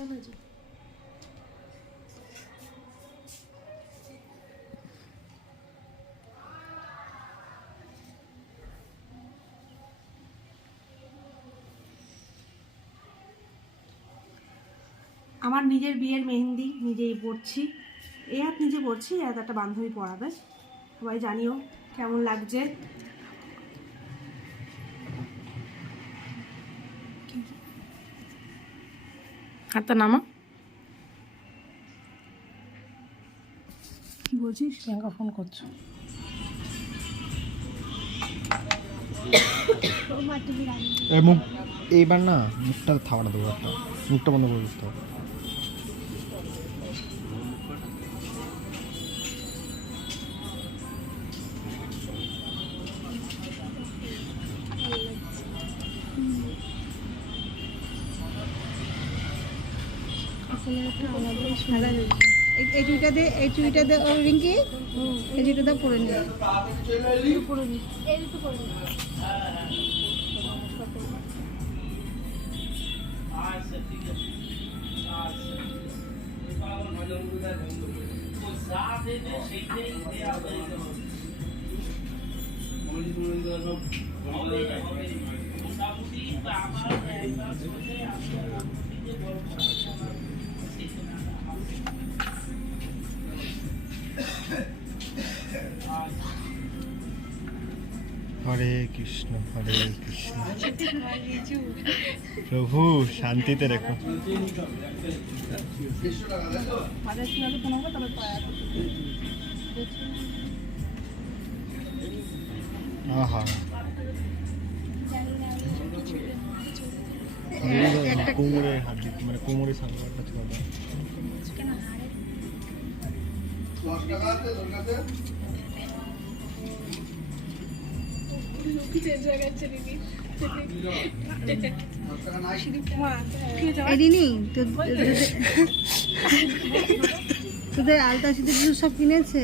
আমার নিজের বিয়ের মেহেন্দি নিজেই পড়ছি, এই হাত নিজে পড়ছি, এই হাত একটা বান্ধবী পড়াবে। সবাই জানিও কেমন লাগছে। হাতটা নামা। কি বলছিস? প্রিয়াঙ্কা ফোন করছো। এইবার না মুখটা থাওয়াটা দেবো, একটা মুখটা বন্ধ করে দিতে হবে। এই চুইটা দে, এই চুইটা দে ও রিঙ্কি, এই চুইটা দে পরে নে, পরে নে, এই তো পরে নে। আচ্ছা ঠিক আছে, আচ্ছা এবার ভালো করে বন্ধ করে তো যা দেবে সেইটাই দেয়া হবে। মনে করে দাও হবে মোটামুটি বা আমার একটা ছোটে আছে যে বড় হরে কৃষ্ণ হরে কৃষ্ণ। প্রভু শান্তিতে রেখো। আহা কোমরে হাত দিতে, মানে কোমরে সামনে ছোট তোদের আলতা সিঁদুর সব কিনেছে,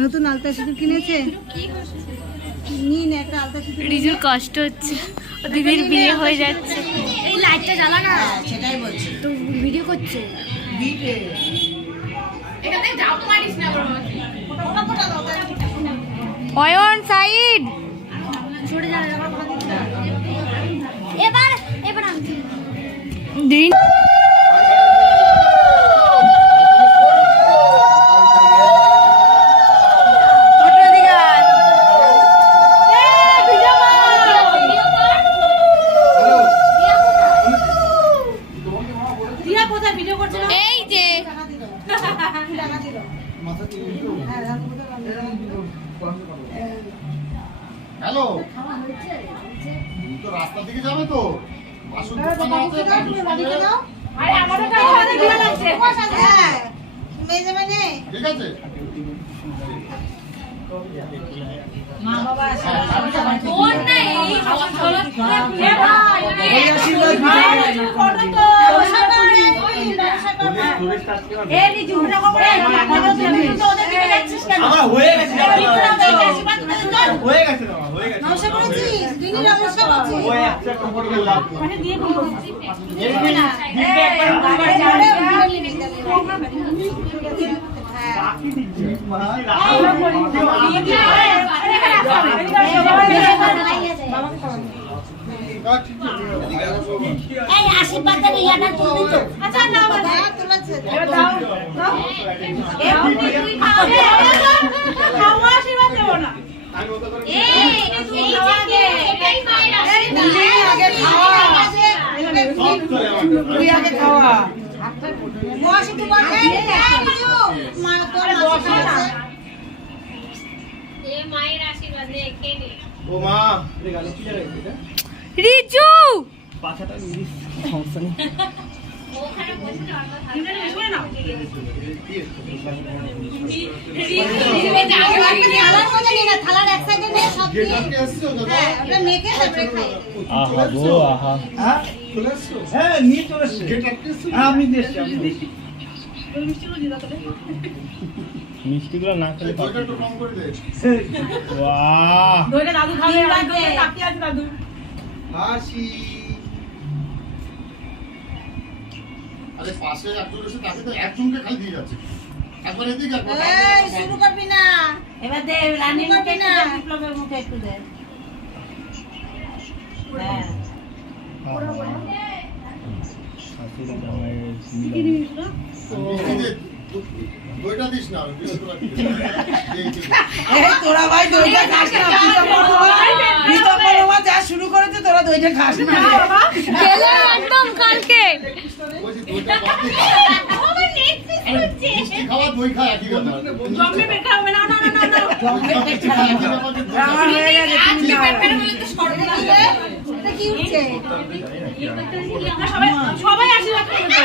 নতুন আলতা সিঁদুর কিনেছে। নিন একটা আলতা সিঁদুর। রিজুর কষ্ট হচ্ছে, ও দিদির বিয়ে হয়ে যাচ্ছে। এই লাইটটা জ্বালা না, সেটাই বলছি তো ভিডিও করছে। এখানে জাপ মারিস না বড় অয়ন সাইড সরে যা, এবার এবার আমি দিন এই যে হ্যালো, তো রাস্তা দিকে যাবে তো বাসন দোকান আছে, আরে আমারও কাছে ভালো লাগছে। হ্যাঁ মেয়ে যাবে নে, ঠিক আছে। মা বাবা আছে কোন না এই বলো এ ভাই এই আশীর্বাদ ফটো তো এ রিজু ওটা করে তো ওদের দিকে যাচ্ছিস কেন? আমার হয়ে গেছে, হয়ে গেছে, নমস্কার করেছিস, দিদি নমস্কার করছিস। ওই একটা করে লাভ মানে দিয়ে বল এই না একবার বাকি দিচ্ছি ভাই এই আশীর্বাদের ইয়াটা তুলবি তো। আচ্ছা নাও হ্যাঁ তুলেছে এবার দাও দাও এ তুই খাবে খাওয়া আশীর্বাদ দেব না এই তুই আগে এটাই মায়ের আশীর্বাদ আগে খাওয়া, তুই আগে খাওয়া। বসে তুই বসে মা তোর বসে আছে। এ মায়ের আশীর্বাদ নে খেয়ে নে। ও মা রে গালে কি জায়গা এটা রিজু পাছাটা নিয়ে সমস্যা নেই। ওখানে বসে না আমরা বসে না থালার মধ্যে নিয়ে না, থালার এক সাইডে নিয়ে সব দিয়ে হ্যাঁ ওটা মেখে তারপরে খাই। আহা গো আহা। হ্যাঁ চলে এসছো? হ্যাঁ নিয়ে চলে এসছি। হ্যাঁ আমি নিয়ে এসছি, আমি নিয়ে এসছি। মিষ্টিগুলো না খেলে দইটা একটু কম করে দে। বাহ, দইটা দাদু খাবে আর তাকিয়ে আছে দাদু হাসি আরে পাশে একজন এসে তাকে তো একজনকে খালি দিয়ে যাচ্ছে একবার এদিকে একবার এই শুরু করবি না, এবার দে রানী শুরু করবি না। বিপ্লবের মুখে একটু দে হ্যাঁ দইটা দিস না বিস্কুট এই তোরা ভাই দইটা খাস না, প্রীতম বড়মা যা শুরু করেছে তোরা দইটা খাস না। খেলো একদম কালকে। ওই যে দইটা মিষ্টি খাওয়া দই খাওয়া একই ব্যাপার জম্মে পেট খাবে না না না না না আমার হয়ে গেছে, তুমি না। এটা কি হচ্ছে? সবাই সবাই আশীর্বাদ করবে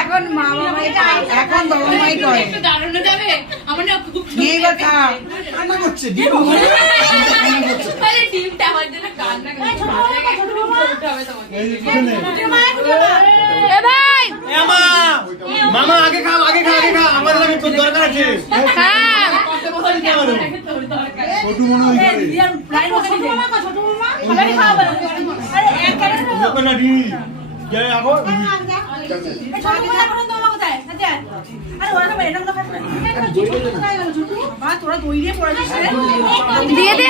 এখন মা বাবাই এখন বাবা মাই করে দাঁড়ানো যাবে আমার না খুব নিয়ে বা খা। কান্না করছে আরে ডিমটা আমার জন্য কান্না করছে এই যে পিছনে। এ ভাই মামা আগে খা আমাদের লাগে তোর দরকার আছে হ্যাঁ ছোটু মনে হয় করে সবাই খাবে আরে এক কারে লোকনা দি যাই আগো ছোট বড় এখন তো আমাকে দেয় আচ্ছা আরে ওরা খাবে এটা তো খাবে না মা তোরা দই দিয়ে পড়ে দিস রে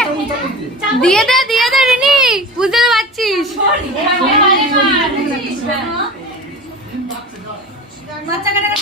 দিয়ে দে রিনি, বুঝতে তো পারছিস। বাচ্চা কাটা